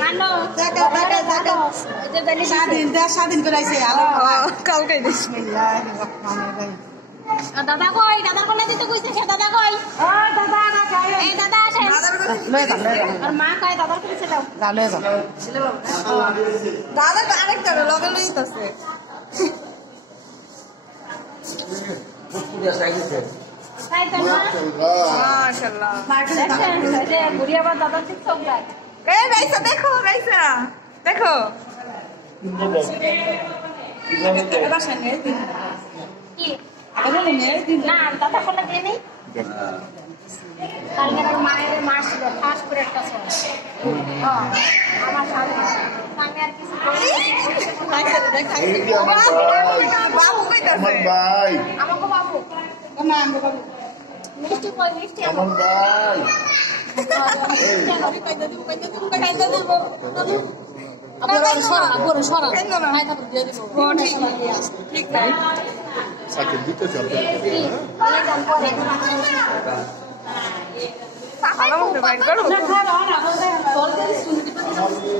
Ano? স্বাধীন করাইছে আলো কালকে বিসমিল্লাহিররহমানিররহিম দাদা কই দাদার কোলে দিতে কইছে সে দাদা কই দাদা না খাই এই দাদা আসেন লয়ে যাও আর মা কই দাদার কোলে ছিল যা লয়ে যাও দাদা তো আরেকটা লগে লইতাছে তাই তো না মাশাআল্লাহ দেখেন যে বুড়িয়া বা দাদার ঠিক চোখ যায় এ গাইসা দেখো গাইসা দেখো এটা সামনে দিন কি আবার মনে দিন না দাদা কোলে দিয়ে নেই কালকে আমার মায়ের মারছিল ফাঁস করে একটা ছিল আমার সাথে আমি আর কিছু বাবু কইতাছে ভাই আমাকে বাবু না আনবো বাবু মিষ্টি কই মিষ্টি আমার ভাই খাইতে দিব আবুর সরা কেন না খাই থাকো দিয়ে দিব ঠিক নাই সাথে দিতে চলবে ভালো মতো বাইর করো না খাওয়া না বলতে